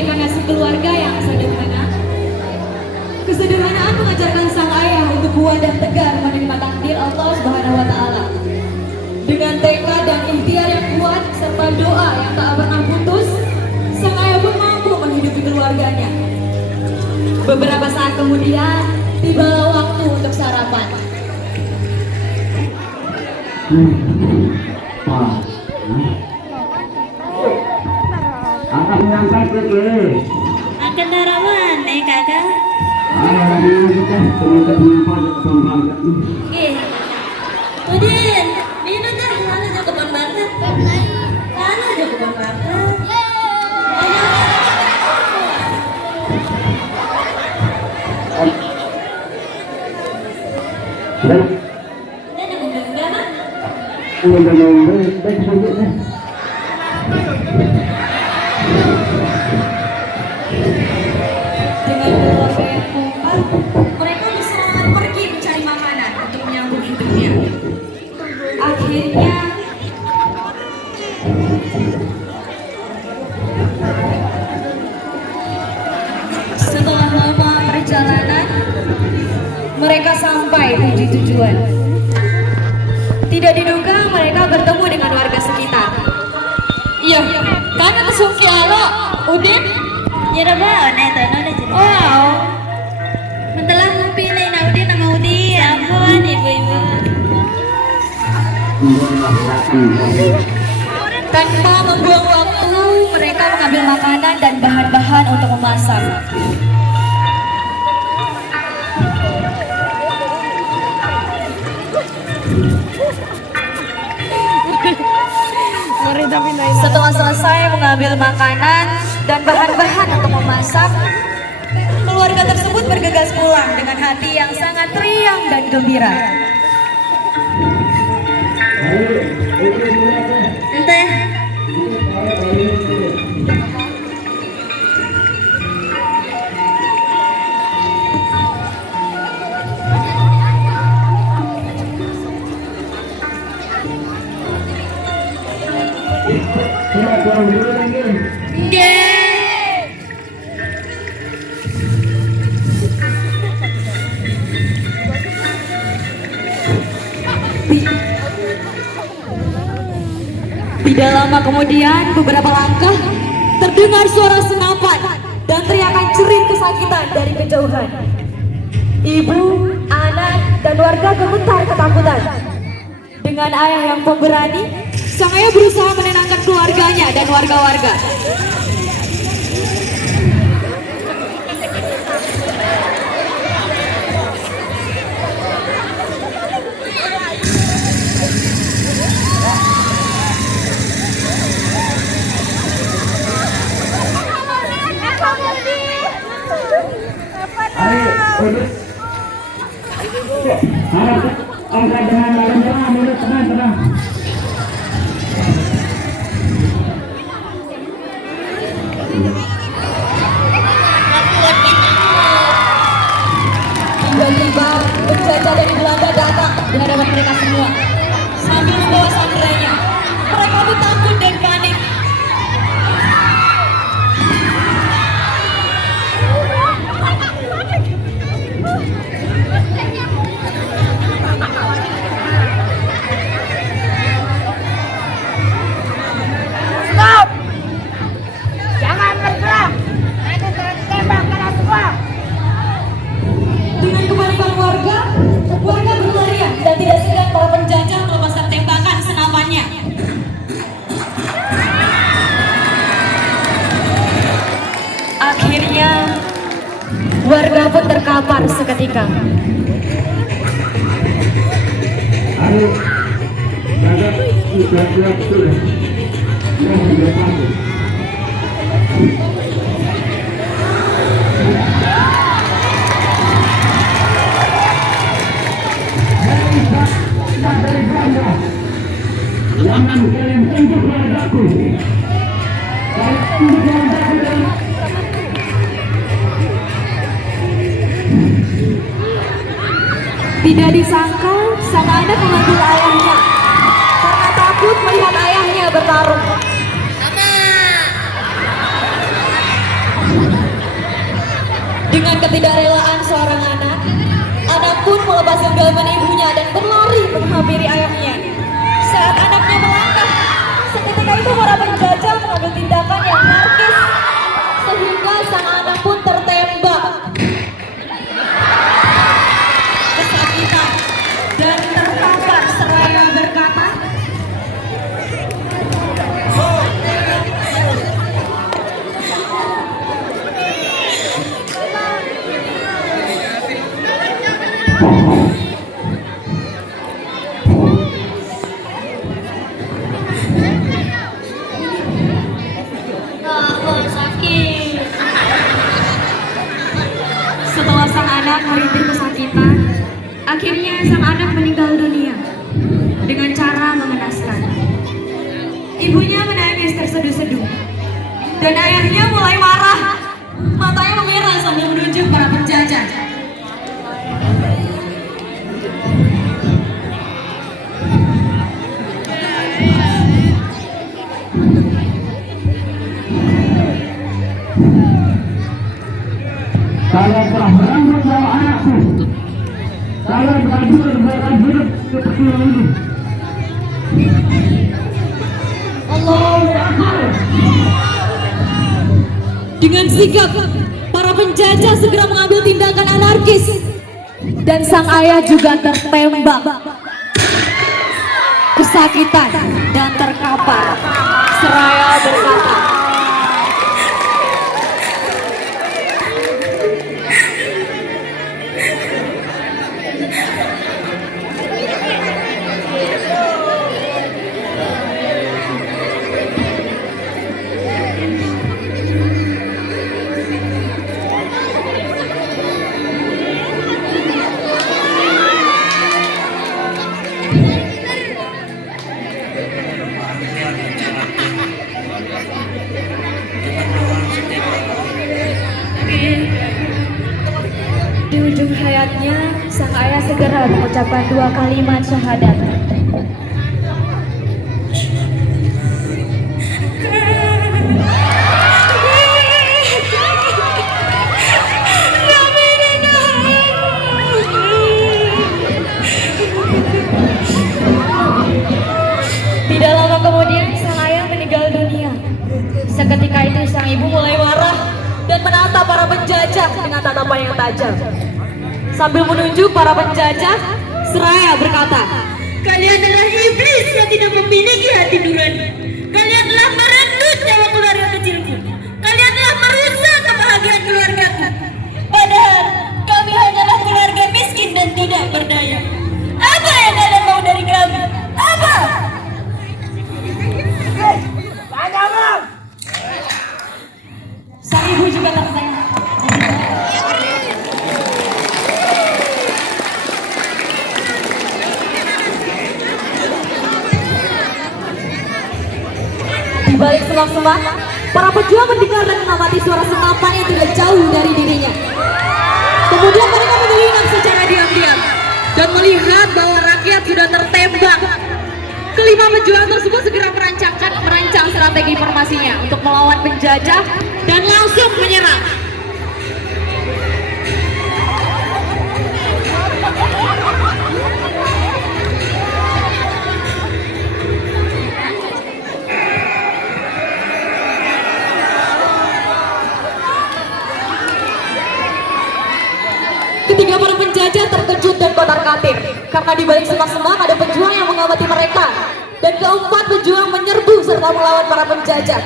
memikirkan nasib keluarga yang sederhana. Kesederhanaan mengajarkan sang ayah untuk kuat dan tegar menerima takdir Allah Subhanahu wa Ta'ala. Dengan tekad dan ikhtiar yang kuat serta doa yang tak pernah putus, sang ayah pun mampu menghidupi keluarganya. Beberapa saat kemudian, tibalah waktu untuk sarapan. Akan mengangkat ke kiri. Akan daraman, kakak. Udin, minum dah. Mana jago banget? Mana jago banget? Dengan keluarga yang kompak, mereka bersemangat pergi mencari makanan untuk menyambung hidupnya. Akhirnya, setelah lama perjalanan, mereka sampai di tujuan. Tidak diduga mereka bertemu dengan warga sekitar. Iya, kan atas Sungkialo, Udin? Nyira ba? Neto, nona jadi. Wow. Mentelah mempilih Udin nama Udin. Ampun, ibu-ibu. Tanpa membuang waktu, mereka mengambil makanan dan bahan-bahan untuk memasak. Setelah selesai mengambil makanan dan bahan-bahan untuk memasak, keluarga tersebut bergegas pulang dengan hati yang sangat riang dan gembira. Ente. Tidak lama kemudian, beberapa langkah, terdengar suara senapan dan teriakan jerit kesakitan dari kejauhan. Ibu, anak, dan warga gemetar ketakutan. Dengan ayah yang pemberani, sang ayah berusaha menenangkan keluarganya dan warga-warga. Tiba-tiba penjajah dari Belanda datang di hadapan mereka semua sambil membawa sandranya. Mereka pun takut dan panik. Stop! Jangan bergerak! Nanti tertembak kalian semua! Dengan kepanikan warga berlarian dan tidak segan para penjajah melepaskan tembakan senapannya. Akhirnya, warga pun terkapar seketika. Jangan kalian untuk keluargaku. Tidak disangka, sang anak memanggil ayahnya karena takut melihat ayahnya bertarung. Dengan ketidakrelaan seorang anak pun melepas genggaman ibunya dan berlari menghampiri ayahnya. Saat anaknya melangkah, seketika itu para penjajah mengambil tindakan yang anarkis sehingga sang anak pun tertembak, kesakitan dan terkapar seraya berkata, sakit. setelah sang anak merintih kesakitan, akhirnya sang anak meninggal dunia dengan cara mengenaskan. Ibunya menangis terseduh-seduh dan ayahnya mulai marah. Matanya memerah sambil menunjuk para penjajah. Kalian telah merangkul nyawa anakku. Kalian berlanjut seperti ini. Allahu Akbar. Dengan sigap, para penjajah segera mengambil tindakan anarkis dan sang ayah juga tertembak, kesakitan dan terkapar seraya berkata, di ujung hayatnya, sang ayah segera mengucapkan 2 kalimat syahadat. Tidak lama kemudian, sang ayah meninggal dunia. Seketika itu, sang ibu mulai marah dan menatap para penjajah dengan tatapan yang tajam. Sambil menunjuk para penjajah, seraya berkata, Kalian adalah iblis yang tidak memiliki hati nurani. Kalian telah merenggut nyawa keluarga kecilku. Kalian telah merusak kebahagiaan keluargaku. Padahal kami hanyalah keluarga miskin dan tidak berdaya. Apa yang kalian mau dari kami? Apa? sang ibu juga tertembak. Di balik semak-semak, para pejuang mendengar dan mengamati suara senapan yang tidak jauh dari dirinya. Kemudian mereka menyelinap secara diam-diam dan melihat bahwa rakyat sudah tertembak. Kelima pejuang tersebut segera merancang strategi formasinya untuk melawan penjajah dan langsung menyerang. Ketiga para penjajah terkejut dan kocar-katir karena di balik semak-semak ada pejuang yang mengamati mereka. Dan keempat pejuang menyerbu serta melawan para penjajah.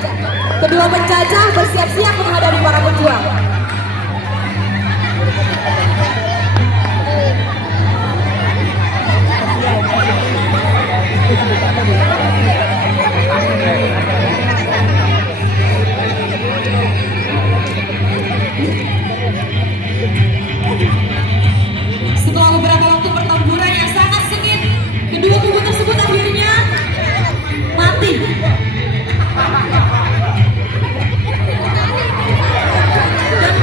Kedua penjajah bersiap-siap menghadapi para pejuang. Setelah beberapa waktu pertempuran yang sangat sengit, kedua kubu tersebut akhirnya mati. Dan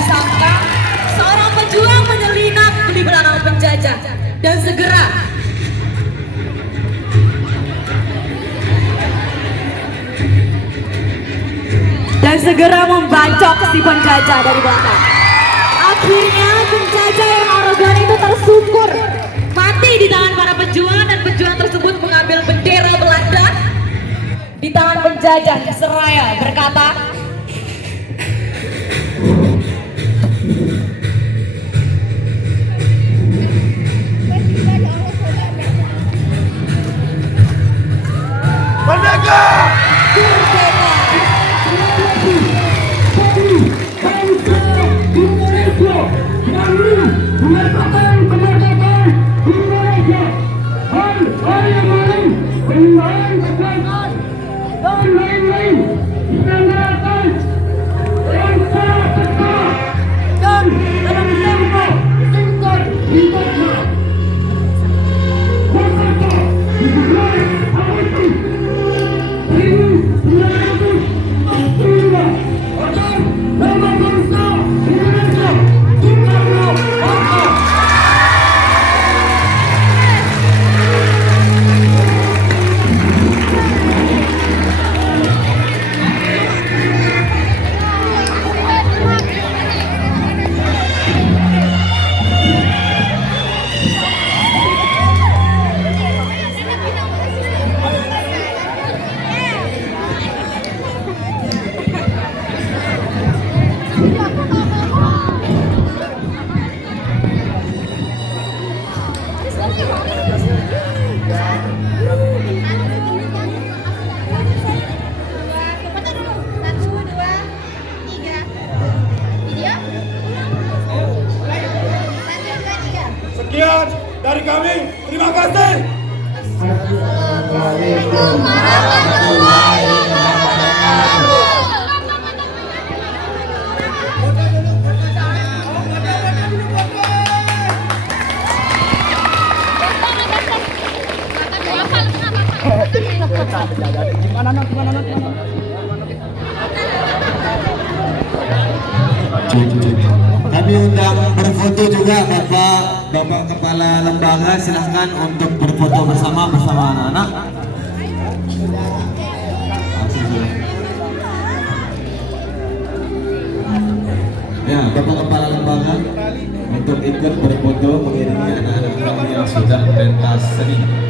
disangka seorang pejuang menyelinap di belakang penjajah dan segera membacok si penjajah dari belakang. Akhirnya penjajah yang arogan itu tersungkur mati di tangan para pejuang, dan pejuang tersebut mengambil bendera Belanda di tangan penjajah seraya berkata, Merdeka! merdeka. Bangsa Indonesia kami menyatakan kemerdekaan Indonesia. Hari yang lain penghinaan kekuasaan dan lain-lain diselenggarakan dengan secara tertib dan dalam tempo singkat-singkatnya. Jakarta, 17 Agustus 1945 atas nama bangsa Indonesia, Soekarno-Hatta. Sekian dari kami, terima kasih. Assalamualaikum warahmatullahi wabarakatuh. Kami undang berfoto juga Bapak Kepala Lembaga, silahkan untuk berfoto bersama anak-anak. Ya, Bapak Kepala Lembaga untuk ikut berfoto mengiringi anak-anak kami yang sudah pentas seni.